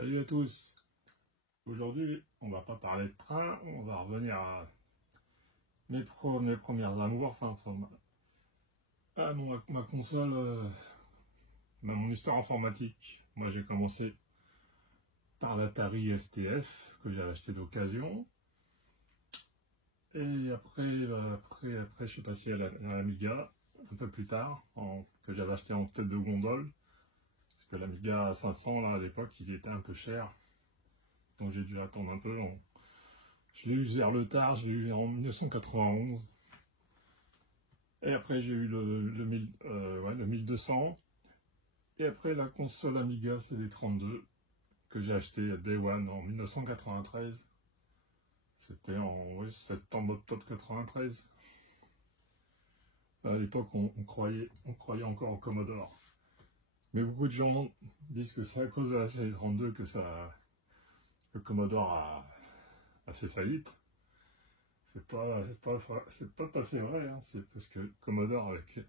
Salut à tous. Aujourd'hui, on va pas parler de train, on va revenir à mes premières amours, ma console, mon histoire informatique. Moi, j'ai commencé par l'Atari STF que j'ai acheté d'occasion. Et après, je suis passé à l'Amiga un peu plus tard, que j'avais acheté en tête de gondole. Parce que l'Amiga 500, là, à l'époque, il était un peu cher. Donc j'ai dû attendre un peu. Je l'ai eu vers le tard, je l'ai eu en 1991. Et après, j'ai eu le 1200. Et après, la console Amiga CD32 que j'ai acheté à Day One en 1993. C'était en septembre-octobre 93. À l'époque, on croyait encore au Commodore. Mais beaucoup de gens disent que c'est à cause de la CD32 que le Commodore a fait faillite. C'est pas tout à fait vrai, hein. C'est parce que Commodore, avec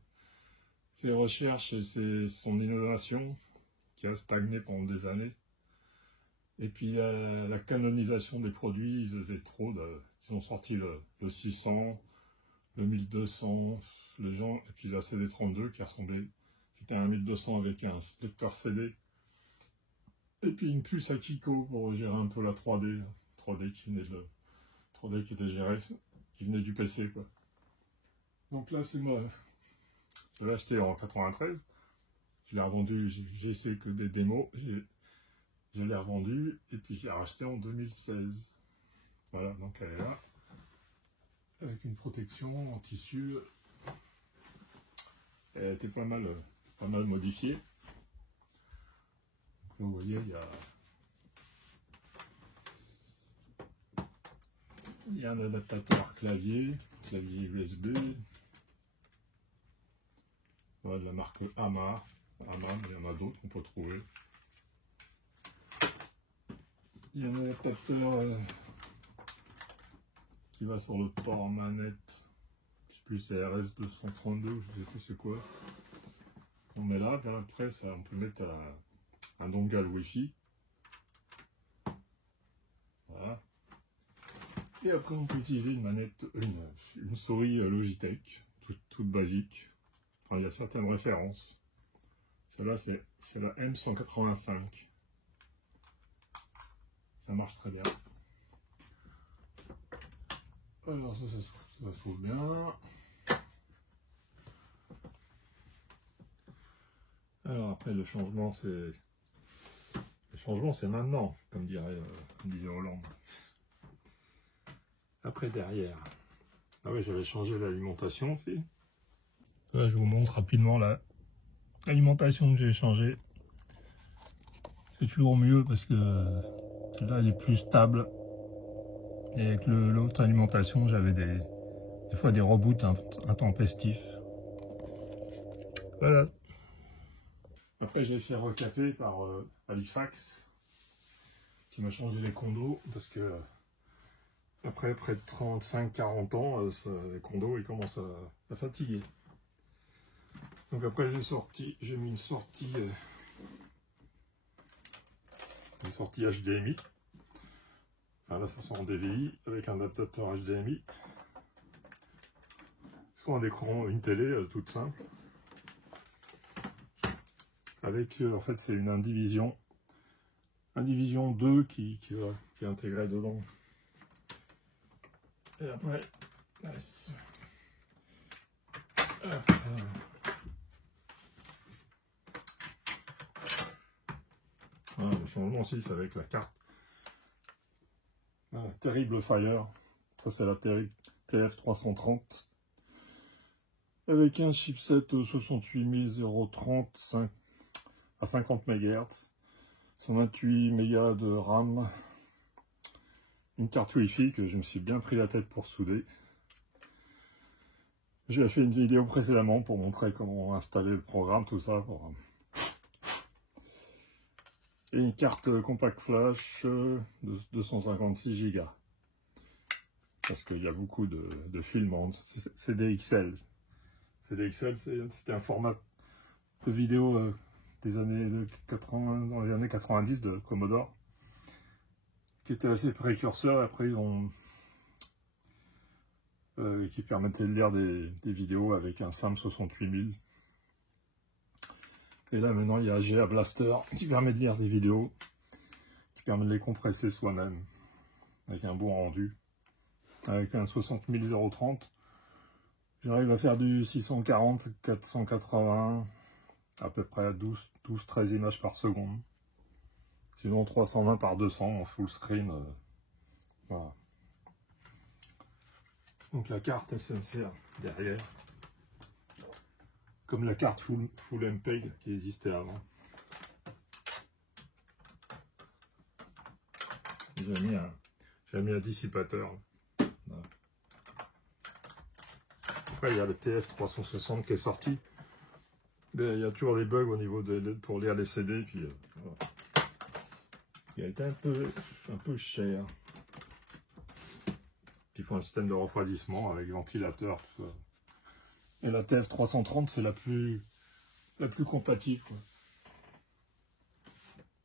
ses recherches et son innovation, qui a stagné pendant des années, et puis la canonisation des produits, ils faisaient trop ils ont sorti le 600, le 1200, et puis la CD32 qui était un 1200 avec un lecteur CD, et puis une puce Akiko pour gérer un peu la 3D qui était gérée, qui venait du PC, quoi. Donc là, c'est moi. Je l'ai acheté en 93. Je l'ai revendu, j'ai essayé que des démos. Je l'ai revendu et puis je l'ai racheté en 2016. Voilà, donc elle est là. Avec une protection en tissu. Elle a été pas mal modifiée. Donc là, vous voyez, il y a un adaptateur clavier USB. Voilà, de la marque Ama, mais il y en a d'autres qu'on peut trouver. Il y a un adaptateur qui va sur le port manette, plus RS232, je sais plus c'est quoi. On met là, bien après on peut mettre un dongle Wi-Fi. Voilà. Et après on peut utiliser une manette, une souris Logitech, toute basique. Enfin, il y a certaines références. Celle-là, c'est la M185. Ça marche très bien. Alors ça s'ouvre bien. Alors après, le changement, c'est maintenant, comme disait Hollande. Après, derrière. Ah oui, j'avais changé l'alimentation aussi. Là, je vous montre rapidement l'alimentation que j'ai changée. C'est toujours mieux parce que là, elle est plus stable. Et avec l'autre alimentation, j'avais des fois des reboots intempestifs. Voilà. Après, j'ai fait recaper par Halifax, qui m'a changé les condos, parce que après près de 35-40 ans, les condos ils commencent à fatiguer. Donc après j'ai mis une sortie HDMI. Enfin, là ça sort en DVI avec un adaptateur HDMI. Soit un écran, une télé toute simple. Avec en fait c'est une Indivision 2 qui est intégrée dedans. Et après, voilà, le changement aussi, c'est avec la carte. Voilà, Terrible Fire. Ça, c'est la TF330. Avec un chipset 68030 à 50 MHz. 128 Mb de RAM. Une carte Wi-Fi que je me suis bien pris la tête pour souder. J'ai fait une vidéo précédemment pour montrer comment installer le programme, tout ça. Et une carte compact flash de 256 Go. Parce qu'il y a beaucoup de films, c'est DXL. DXL, c'était un format de vidéo des années 80, dans les années 90 de Commodore. qui était assez précurseur. Après, ils ont qui permettait de lire des vidéos avec un SAM 68000. Et là maintenant il y a GA Blaster qui permet de lire des vidéos, qui permet de les compresser soi-même avec un bon rendu. Avec un 60030, j'arrive à faire du 640, 480, à peu près à 12-13 images par seconde. Sinon 320 par 200 en full screen. Voilà. Donc la carte SNCR derrière, comme la carte full MPEG qui existait avant. J'ai mis un dissipateur. Voilà. Après il y a le TF360 qui est sorti. Mais il y a toujours des bugs au niveau pour lire les CD. Puis, voilà. Il a été un peu cher. Il faut un système de refroidissement avec ventilateur, tout ça. Et la TF330 c'est la plus compatible, quoi.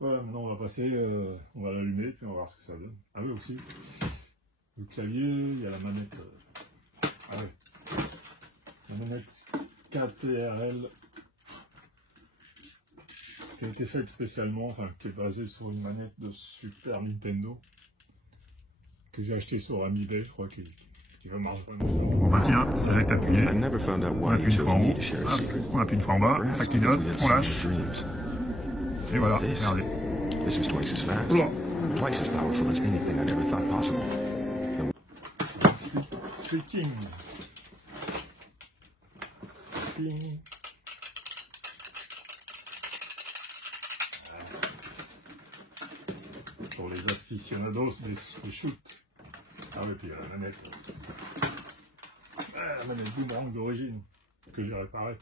Voilà, maintenant on va passer, on va l'allumer puis on va voir ce que ça donne. Ah oui aussi, le clavier, il y a la manette, ah oui, la manette KTRL qui a été faite spécialement, enfin qui est basée sur une manette de Super Nintendo que j'ai acheté sur Amibay, je crois, qui marche vraiment. Bon bah tiens, select appuyé, on appuie une fois en haut, on appuie une fois en bas, ça clignote, on lâche, et voilà, regardez. Switching. Pour les aficionados des shoots. Ah oui, puis la manette. La manette boomerang d'origine que j'ai réparée.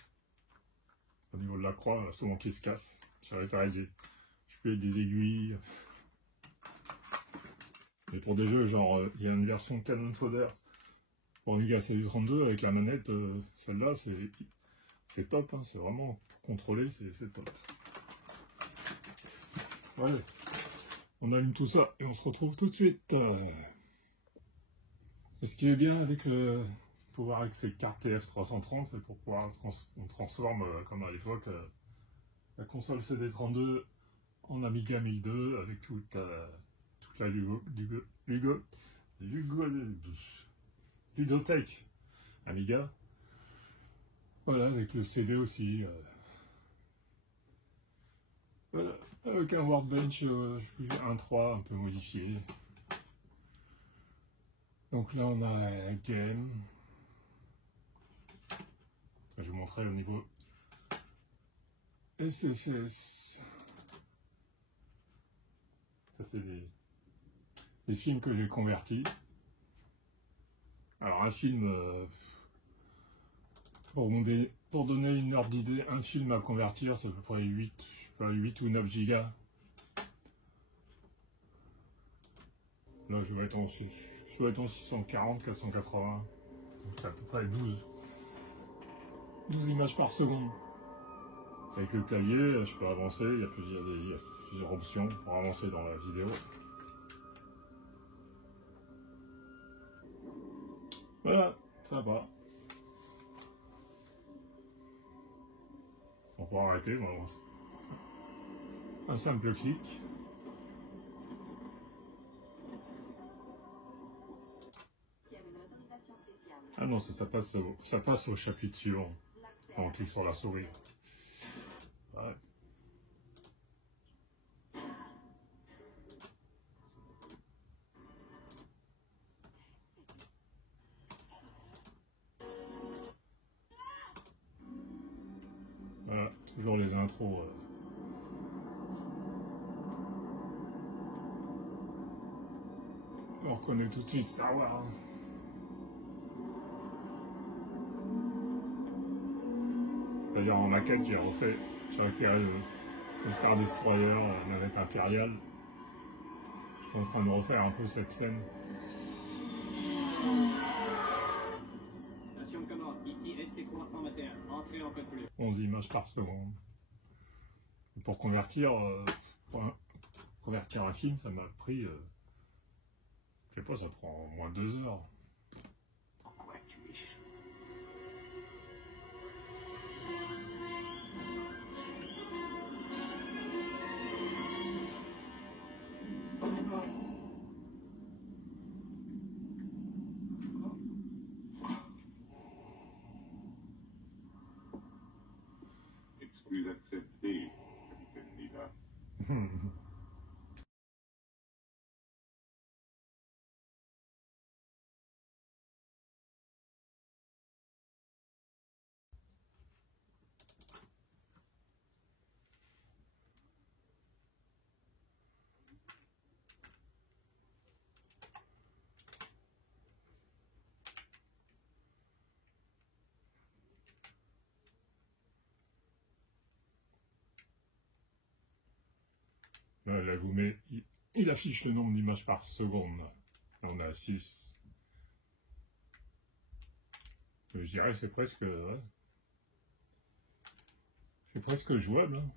Au niveau de la croix, souvent qui se casse. J'ai réparé des aiguilles. Et pour des jeux, genre, il y a une version Canon Fodder pour Amiga CD32 avec la manette, celle-là, c'est top, hein, c'est vraiment pour contrôler, c'est top. Ouais. On allume tout ça et on se retrouve tout de suite. Et ce qui est bien avec le pouvoir avec ces cartes TF330, c'est pour pouvoir on transforme comme à l'époque la console CD32 en Amiga 1002 avec toute la ludothèque Amiga. Voilà, avec le CD aussi. Voilà, avec un Workbench 1.3 un peu modifié. Donc là on a un game. Je vais vous montrer au niveau SFS. Ça c'est des films que j'ai convertis. Alors un film, pour donner une ordre d'idée, un film à convertir c'est à peu près 8 ou 9 gigas. Là je vais être en 640, 480, donc c'est à peu près 12 images par seconde. Avec le clavier, je peux avancer, il y a plusieurs options pour avancer dans la vidéo. Voilà, ça va. On pourra arrêter, bon, un simple clic. Ah non, ça passe au chapitre suivant quand on clique sur la souris. Ouais. Voilà, toujours les intros. On reconnaît tout de suite Star Wars. D'ailleurs en maquette j'ai récupéré le Star Destroyer, la navette impériale. Je suis en train de refaire un peu cette scène. 11 images par seconde. Et pour convertir un film, ça m'a pris Je sais pas, ça prend au moins 2 heures. Excuse acceptée, capitaine Nina. Là, vous met, il affiche le nombre d'images par seconde. Là, on est à 6. Je dirais que c'est presque... ouais. C'est presque jouable. Hein.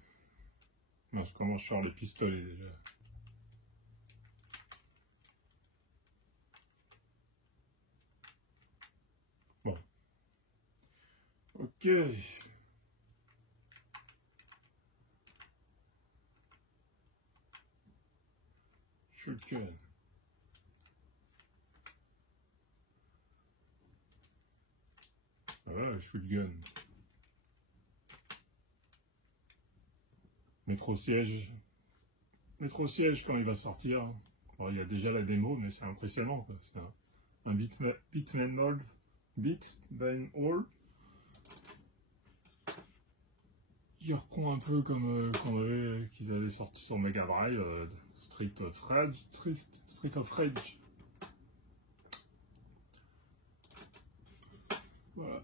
Non, comment je sors les pistolets déjà. Bon. Ok. Shotgun. Voilà, shotgun. Métro siège. Métro siège quand il va sortir. Bon, il y a déjà la démo, mais c'est impressionnant. C'est un Bitman Mall. Bitman Hall. Qui reprend un peu comme qu'ils avaient sorti sur Mega Drive, Street of Rage. Voilà.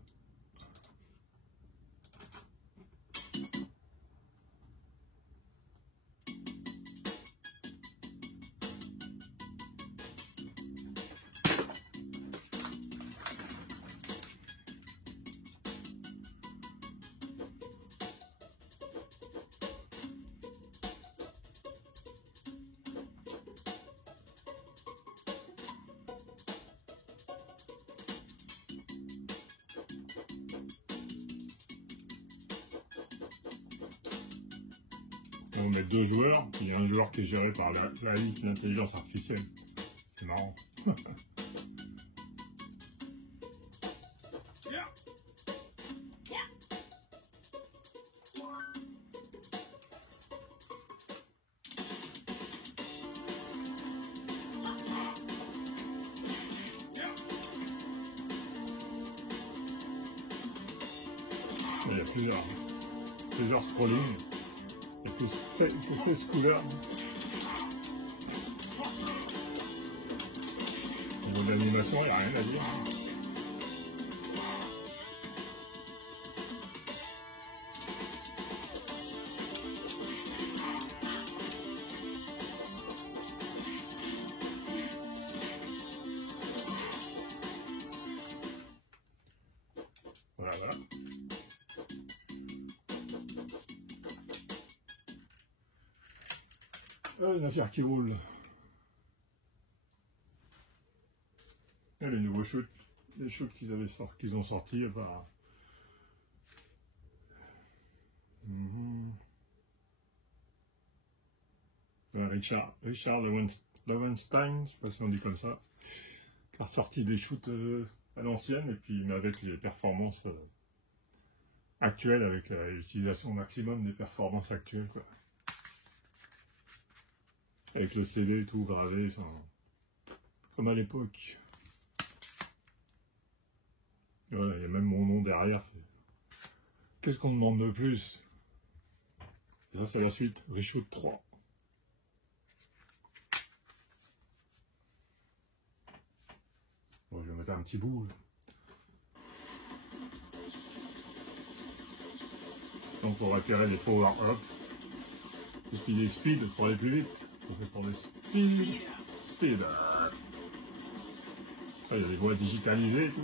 On met 2 joueurs, il y a un joueur qui est géré par l'intelligence artificielle. C'est marrant. Il y a plusieurs scrollings. Il y a que 16 couleurs. Au niveau de l'animation, il n'y a rien à dire. Voilà, voilà. Une affaire qui roule. Et les nouveaux shoots, les shoots qu'ils ont sortis, bah. Richard Lowenstein, je sais pas si on dit comme ça, qui a ressorti des shoots à l'ancienne, et puis mais avec les performances actuelles, avec l'utilisation maximum des performances actuelles, quoi. Avec le CD et tout gravé, enfin, comme à l'époque. Voilà, il y a même mon nom derrière. Qu'est-ce qu'on demande de plus? Et ça, c'est la suite, Reshoot 3. Bon, je vais mettre un petit bout. Donc, pour récupérer les power-up. Et puis les speed pour aller plus vite. Ça, c'est pour les speed. Ah, il y a des voix digitalisées et tout.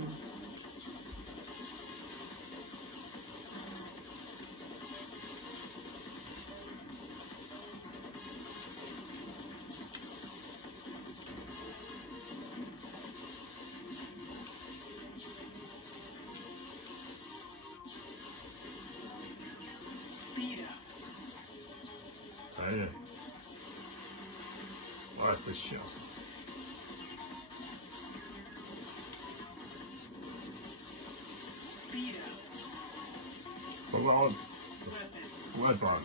Ouais, c'est chiant ça. Faut voir. Ouais, pas.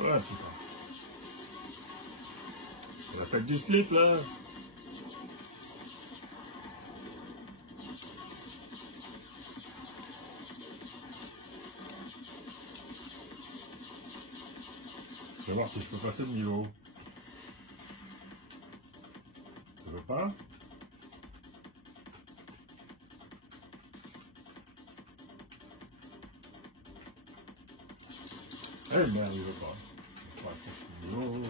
Ouais, putain. C'est la fête du slip là. Je vais voir si je peux passer le niveau. Je veux pas. Eh merde, il veut pas. Je vais pas passer le niveau.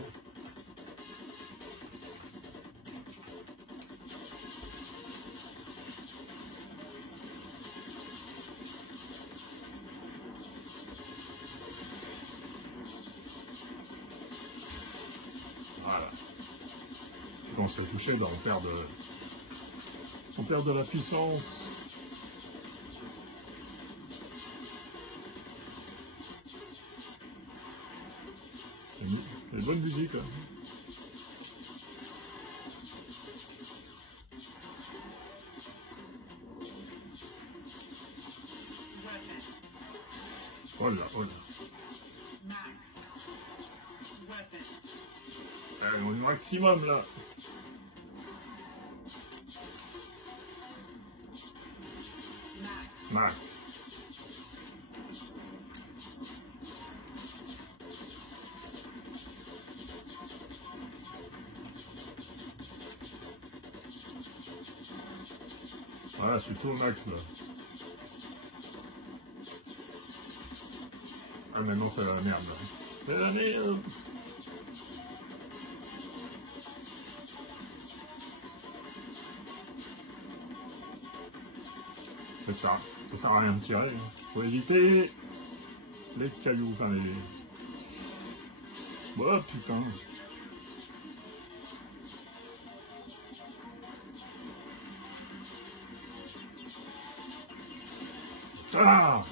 Voilà. Quand on se fait toucher, ben on perd de la puissance. C'est une bonne musique. Hein. Oh là, oh là. Allez, on est au maximum là. Max. Voilà, je suis tout au max là. Ah maintenant c'est la merde là. C'est la merde. Ça sert à rien de tirer. Faut éviter les cailloux, enfin les... Oh putain. Ah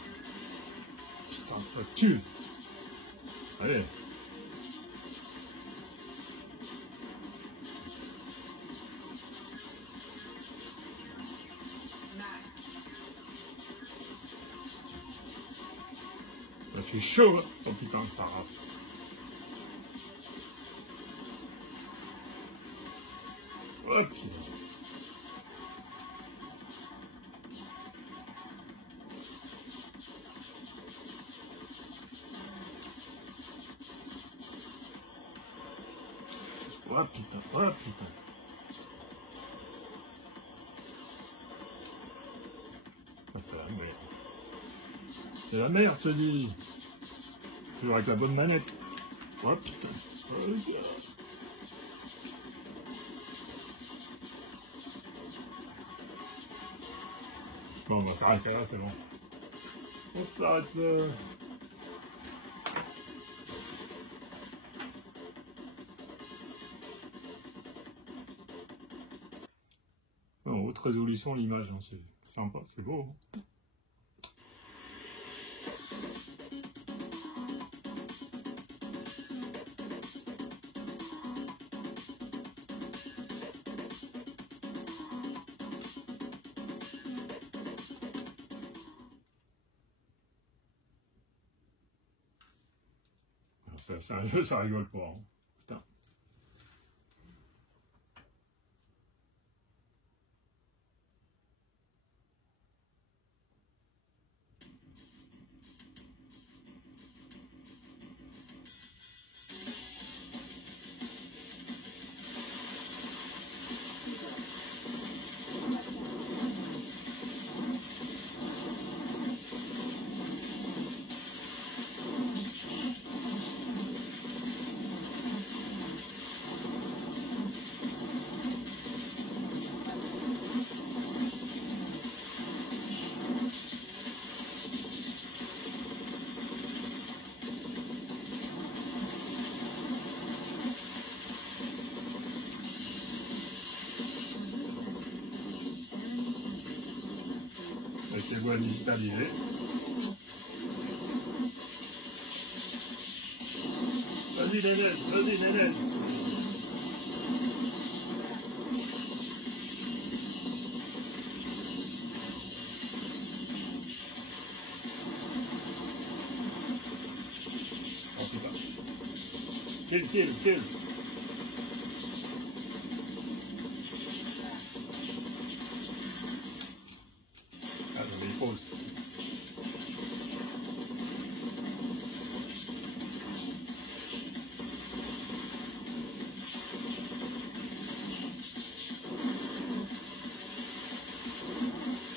putain, ça tue. Allez. Ça fait chaud, hein. Oh putain, ça rase. Oh putain. Oh putain, oh putain. Oh, c'est la merde. C'est la merde, je te dis. Toujours avec la bonne manette. Oh putain. Oh putain. Bon, on va s'arrêter là, c'est bon. On s'arrête là. En haute résolution, l'image, hein, c'est sympa, c'est beau. Hein. C'est un jeu, ça rigole pas. Hein. Putain. les voix digitalisées. Vas-y Nénès, vas-y Nénès. Oh putain. Kill. Ah, j'en ai pause.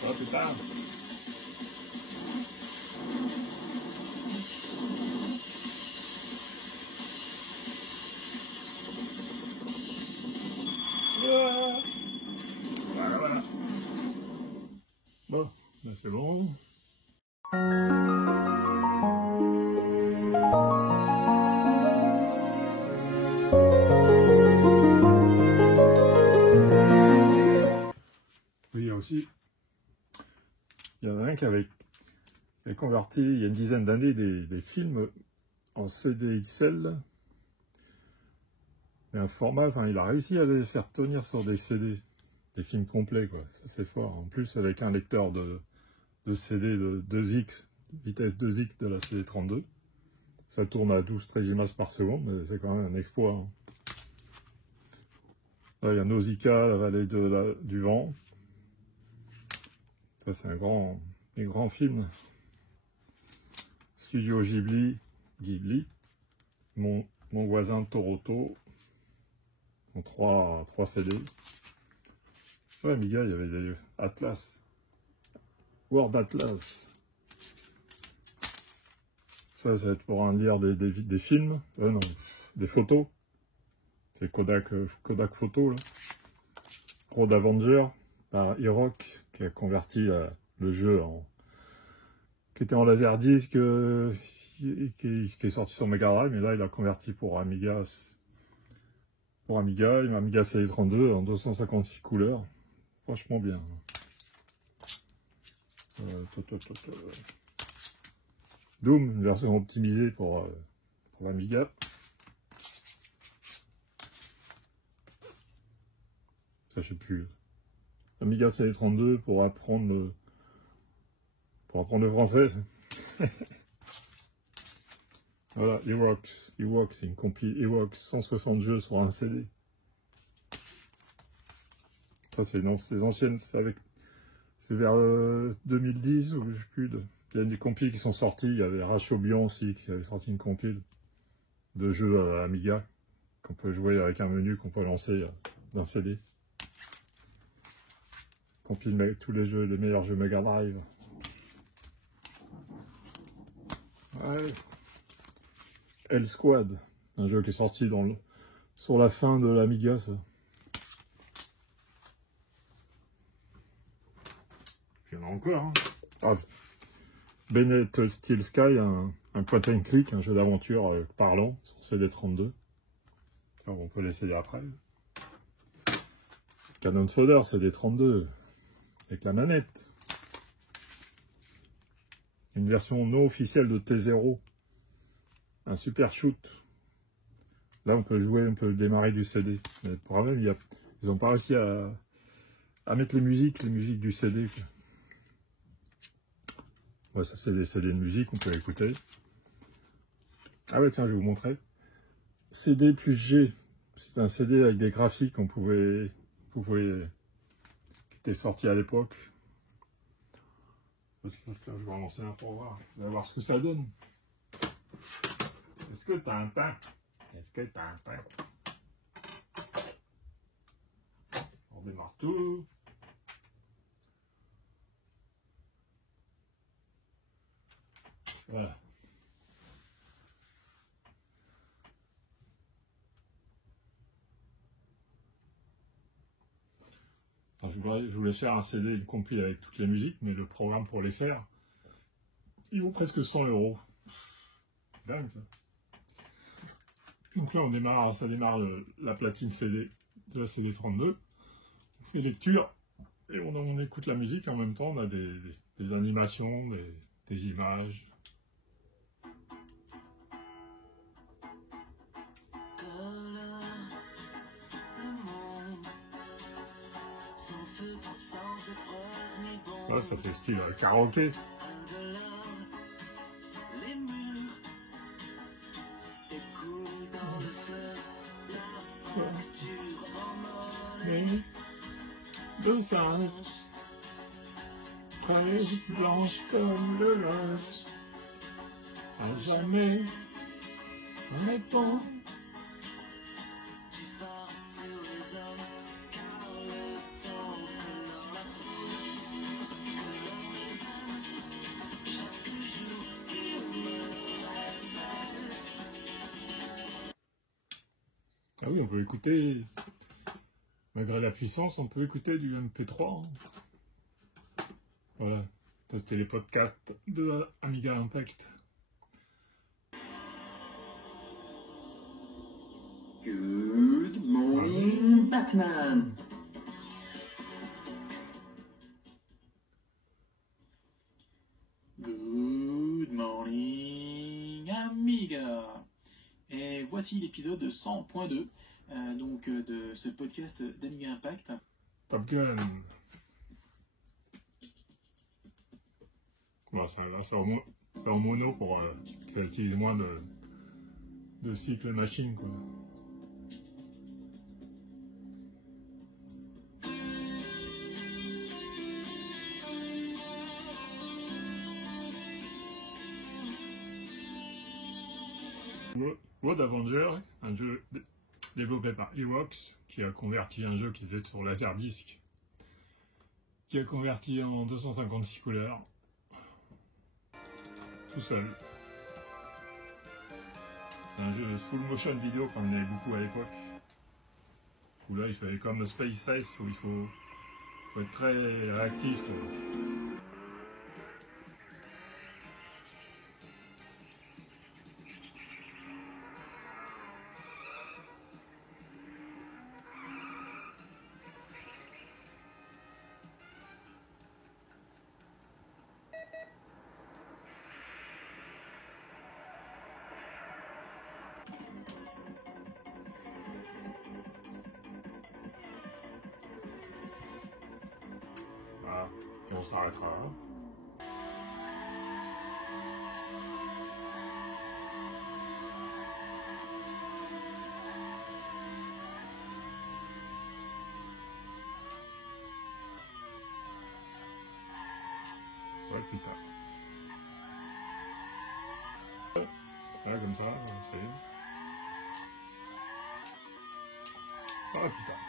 Oh putain. Voilà. Bon, ben c'est bon. Oui, il y a aussi, il y en a un qui avait converti il y a une dizaine d'années des films en CD XL. Et un format, enfin, il a réussi à les faire tenir sur des CD, des films complets, quoi. Ça, c'est fort. En plus, avec un lecteur de CD de 2X, vitesse 2X de la CD32. Ça tourne à 12-13 images par seconde, mais c'est quand même un exploit. Hein. Là, il y a Nausicaa, la vallée du vent. Ça, c'est un grand film. Studio Ghibli. Mon voisin Toroto. En 3 CD. Ouais, Amiga, il y avait des Atlas. World Atlas. Ça va être pour lire des films. Non, des photos. C'est Kodak Photo, là. Road Avenger par Hirok, qui a converti le jeu qui était en laserdisc, qui est sorti sur Mega Drive, mais là, il a converti pour Amiga. Une Amiga CD32 en 256 couleurs. Franchement bien. Doom, une version optimisée pour l'Amiga. Ça, je sais plus. Amiga CD32 pour apprendre le français. Voilà, Ewoks, c'est une compil Ewoks, 160 jeux sur un CD. Ça, c'est les anciennes, c'est vers 2010, ou je sais plus. Il y a des compiles qui sont sortis. Il y avait Rachobian aussi, qui avait sorti une compile de jeux à Amiga, qu'on peut jouer avec un menu qu'on peut lancer d'un CD. Compile tous les jeux, les meilleurs jeux Mega Drive. Ouais. Hell Squad, un jeu qui est sorti sur la fin de l'Amiga, ça. Il y en a encore, hein. Ah, Bennett Steel Sky, un point and click, un jeu d'aventure parlant sur CD32. Alors, on peut l'essayer après. Cannon Fodder, CD32, avec la manette. Une version non officielle de T0. Un super shoot. Là, on peut jouer, on peut démarrer du CD. Mais le problème, ils n'ont pas réussi à mettre les musiques du CD. Ouais, ça, c'est des CD de musique, on peut écouter. Ah ouais, tiens, je vais vous montrer. CD plus G. C'est un CD avec des graphiques qu'on pouvait qui était sorti à l'époque. Je vais en lancer un pour voir. Vous allez voir ce que ça donne. Est-ce que t'as un pain? On démarre tout. Voilà. Alors, je voulais faire un CD, une compil avec toutes les musiques, mais le programme pour les faire, il vaut presque 100 €. Dingue ça. Donc là, ça démarre la platine CD de la CD32. On fait lecture Et on écoute la musique, en même temps on a des animations, des images. Ouais, ça fait style karaoké. De singe, fraîche, blanche comme le linge, à jamais répond. Ah oui, on peut écouter, malgré la puissance, on peut écouter du MP3. Hein. Voilà, ça c'était les podcasts de Amiga Impact. Good morning, Batman. Good morning, Amiga. Et voici l'épisode 100.2 de ce podcast d'Amiga Impact. Top Gun. Bon, ça, là, c'est en mono pour qu'elle utilise moins de cycle machine, quoi. World Avenger, un jeu développé par Evox, qui a converti un jeu qui était sur Laserdisc, qui a converti en 256 couleurs, tout seul. C'est un jeu de full motion vidéo comme il y en avait beaucoup à l'époque, où là il fallait comme Space Ace, où il faut être très réactif. Voilà, et on s'arrêtera là. Ouais, putain. Là, comme ça, ça y est. Ah, putain.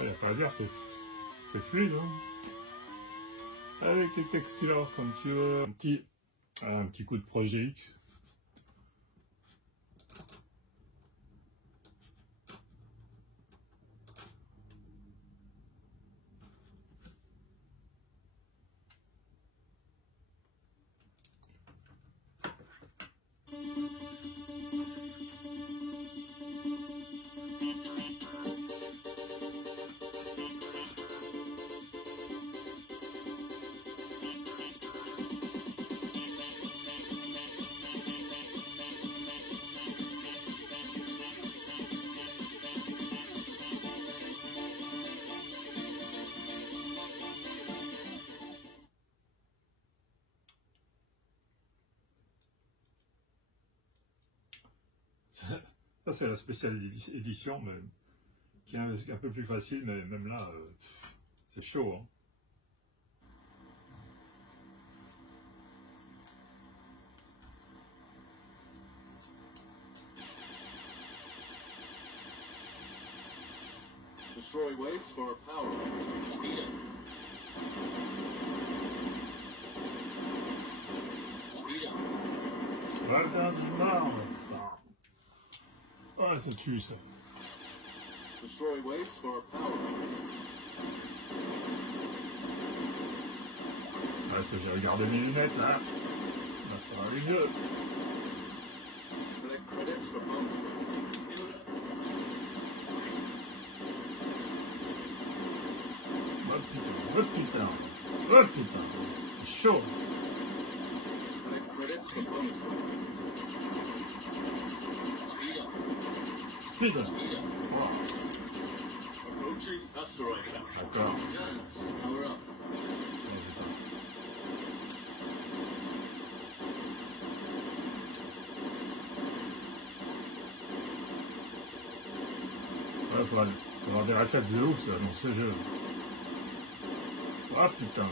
Il n'y a pas à dire, c'est fluide, hein. Avec les textures, comme tu veux, un petit coup de Projet X. Ça, c'est la spéciale édition, mais qui est un peu plus facile, mais même là, c'est chaud, hein. Destroy waves for power. Putain, du marre. Ah, ça tue, ça. Destroy waves for power. Ouais, faut que j'ai regardé mes lunettes là. Là, ça va aller mieux. Collect credits for power. Oh putain, oh putain, oh putain. C'est chaud. Collect credits for power. Speed. Wow. Approaching asteroid belt. D'accord. Power up. Ouais, faut avoir des réflexes de ouf ça, dans ce jeu. Ah putain.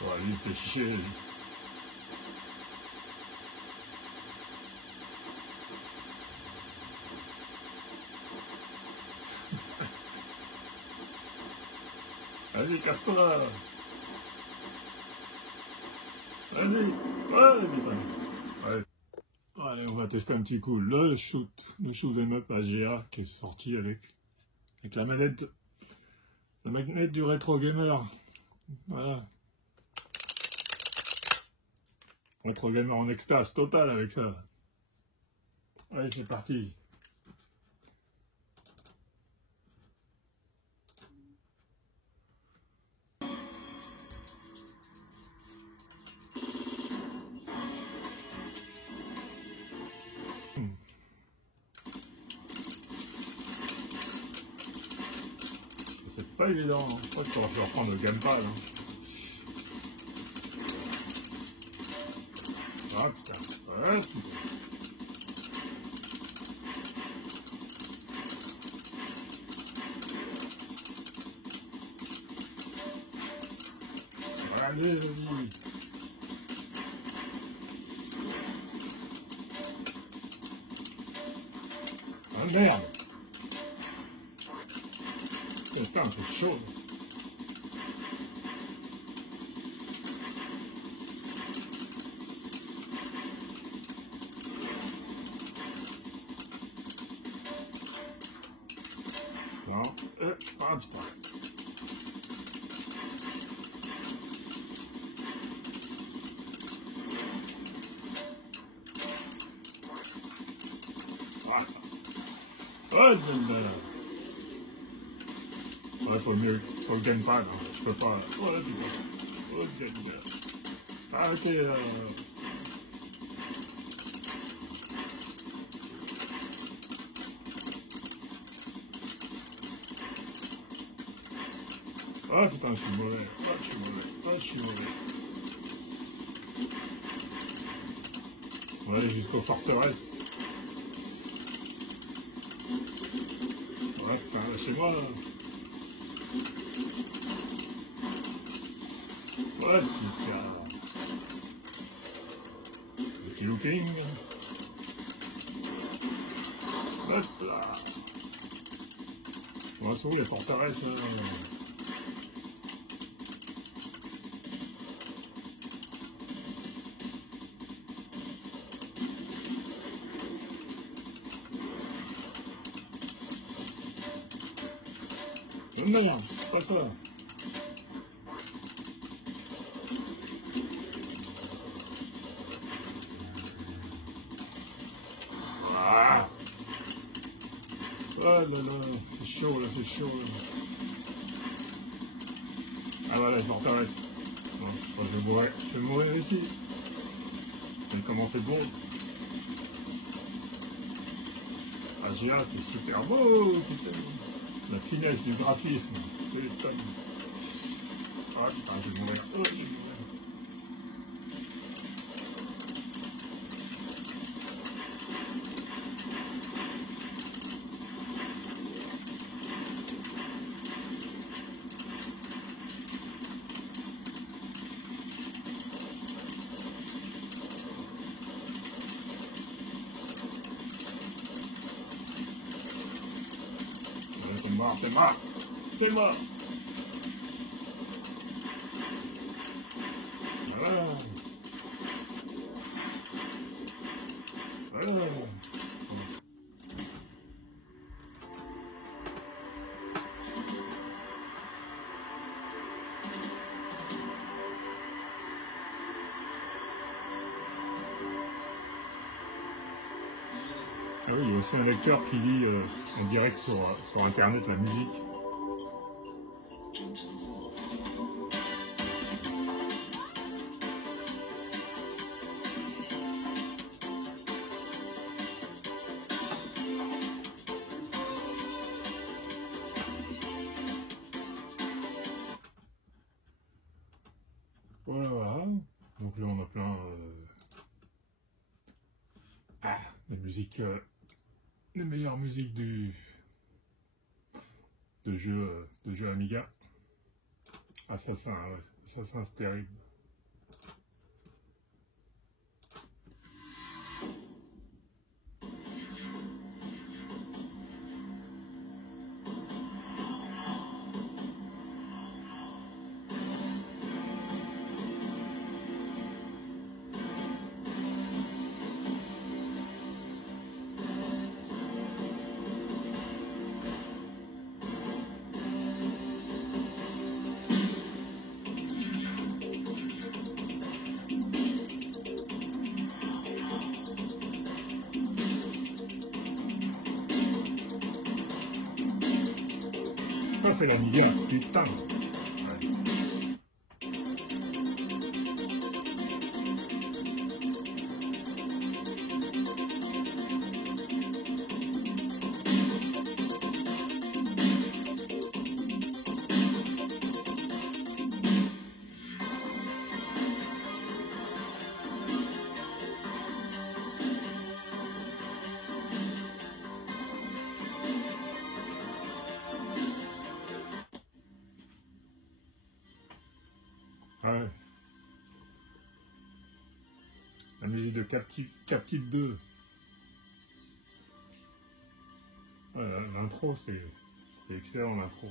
Ouais, lui il fait chier. Lui. Vas-y, casse-toi là. Vas-y. Ouais, putain. Ouais. Allez, on va tester un petit coup. Le shoot em up AGA qui est sorti avec la manette du rétro gamer. Voilà. Rétro gamer en extase totale avec ça. Allez, c'est parti. C'est pas évident, hein. Je crois que je vais reprendre le gamepad. Hein. Ah putain, ouais, putain. Allez, vas-y. Ah merde. Putain, c'est chaud. Non. Ah putain. Ah. Oh, ouais, faut le gamepad, hein. Je peux pas. Oh putain. Oh putain. Ah ok. Ah putain, je suis mauvais. Ah, je suis mauvais. Ah, je suis mauvais. On va aller jusqu'aux forteresses. Ouais, putain, lâchez-moi là. Ouais, petit looping. Hop là. Bon, c'est où les forteresses là. Non, pas ça. Ah, là là, c'est chaud là, c'est chaud là. Ah voilà, la forteresse. Bon, je crois que je vais mourir ici. Ça va commencer bon. AGA, c'est super beau, putain. La finesse du graphisme. Putain. Ah putain, je vais mourir. Oh, je vais mourir. C'est mort. Voilà. Voilà. Ah oui, il y a aussi un lecteur qui lit en direct sur internet la musique. Voilà, voilà. Donc là on a plein les musiques, les meilleures musiques de jeux Amiga. Assassin, ouais. Assassin c'est terrible. Ça c'est l'Amiga, putain. Ouais. Ouais. La musique de Captive 2. Ouais, l'intro, c'est excellent l'intro.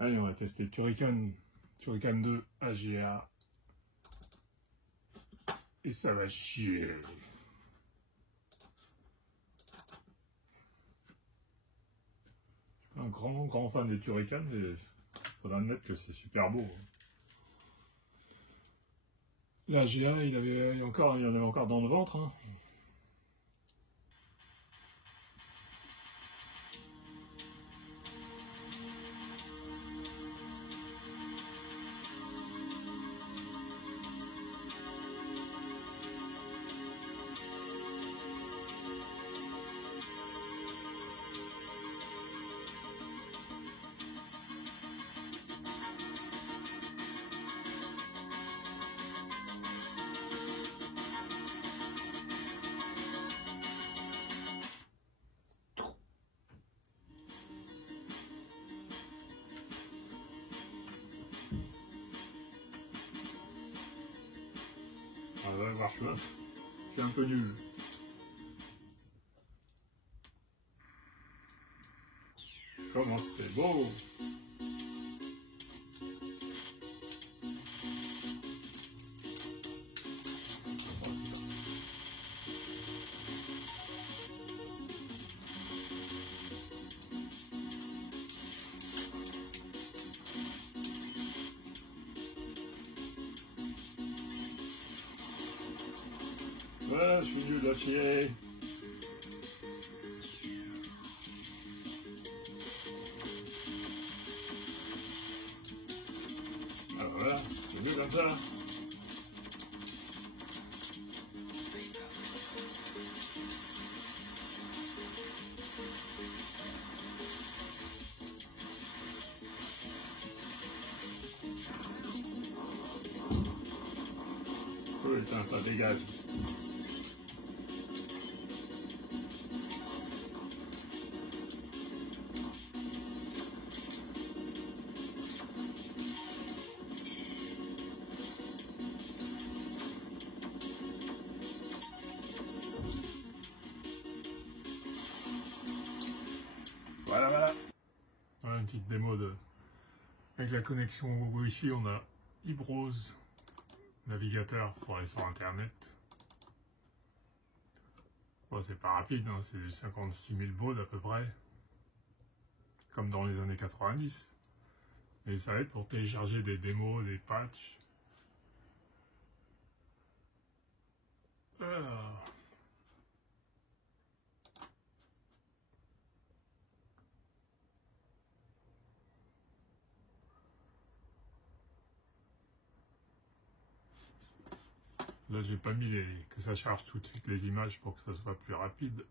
Allez, on va tester Turrican 2 AGA. Et ça va chier. Un grand fan des Turrican, mais faut admettre que c'est super beau. L'AGA, il y en avait encore dans le ventre. Hein. On va voir, je suis un peu nul. Comment c'est beau! Ouais, je suis nul à chier. Ah voilà, c'est nul comme ça. putain, ça dégage. Voilà. Voilà une petite démo avec la connexion Wi-Fi, on a eBrowse, navigateur pour aller sur internet. Bon, c'est pas rapide, hein, c'est du 56 000 bauds à peu près, comme dans les années 90. Mais ça aide pour télécharger des démos, des patchs. Alors. Là, j'ai pas mis que ça charge tout de suite les images pour que ça soit plus rapide.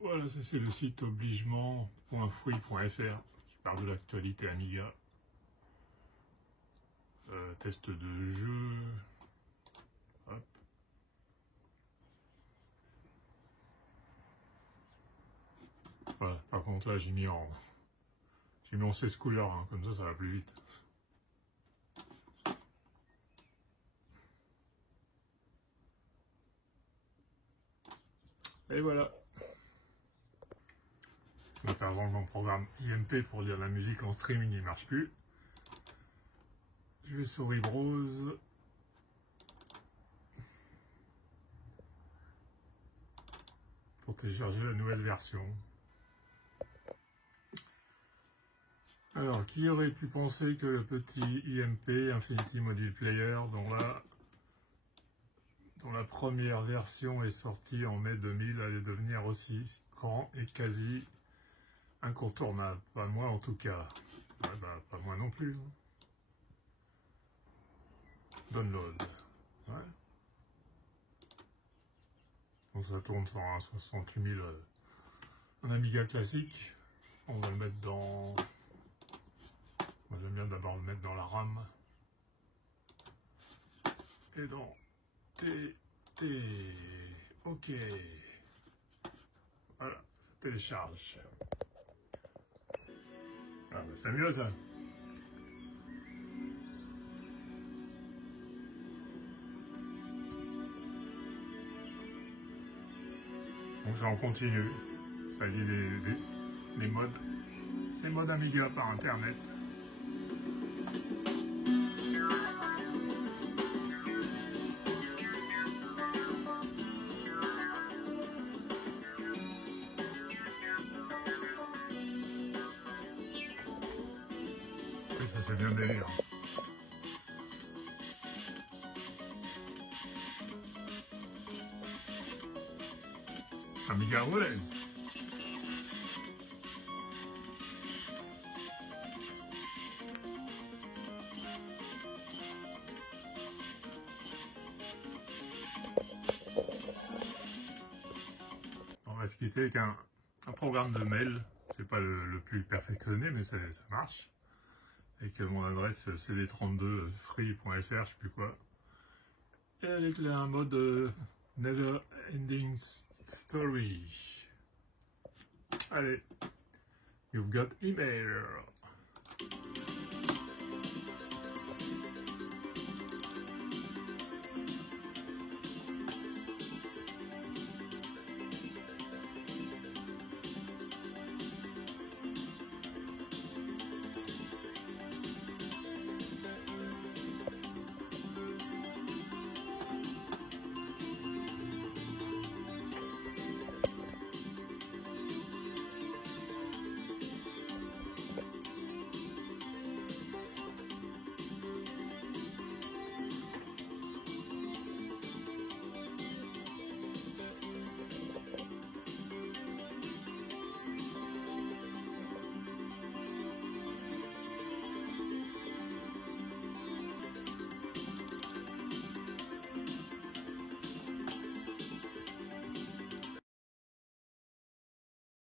Voilà, ça c'est le site obligement.free.fr qui parle de l'actualité Amiga. Test de jeu. Hop. Voilà, par contre là j'ai mis en 16 couleurs, hein, comme ça va plus vite. Et voilà. Donc avant mon programme IMP pour lire la musique en streaming il marche plus. Je vais sur eBrowse. Pour télécharger la nouvelle version. Alors, qui aurait pu penser que le petit IMP, Infinity Module Player, dont la première version est sortie en mai 2000, allait devenir aussi grand et quasi incontournable. Pas moi en tout cas. Ouais, bah, pas moi non plus. Hein. Download. Ouais. Donc ça tourne sur un 68 000, un Amiga classique. On va le mettre dans... Moi j'aime bien d'abord le mettre dans la RAM. Et dans TT. OK. Voilà, ça télécharge. Ah bah c'est mieux ça. Donc ça en continue. Ça dit les modes Amiga par internet. Et ça c'est bien délire. Amiga anglaise. On va se quitter avec un programme de mail. C'est pas le plus perfectionné, mais ça marche. Avec mon adresse cd32free.fr, je sais plus quoi. Et avec un mode Never Ending Story. Allez, you've got email.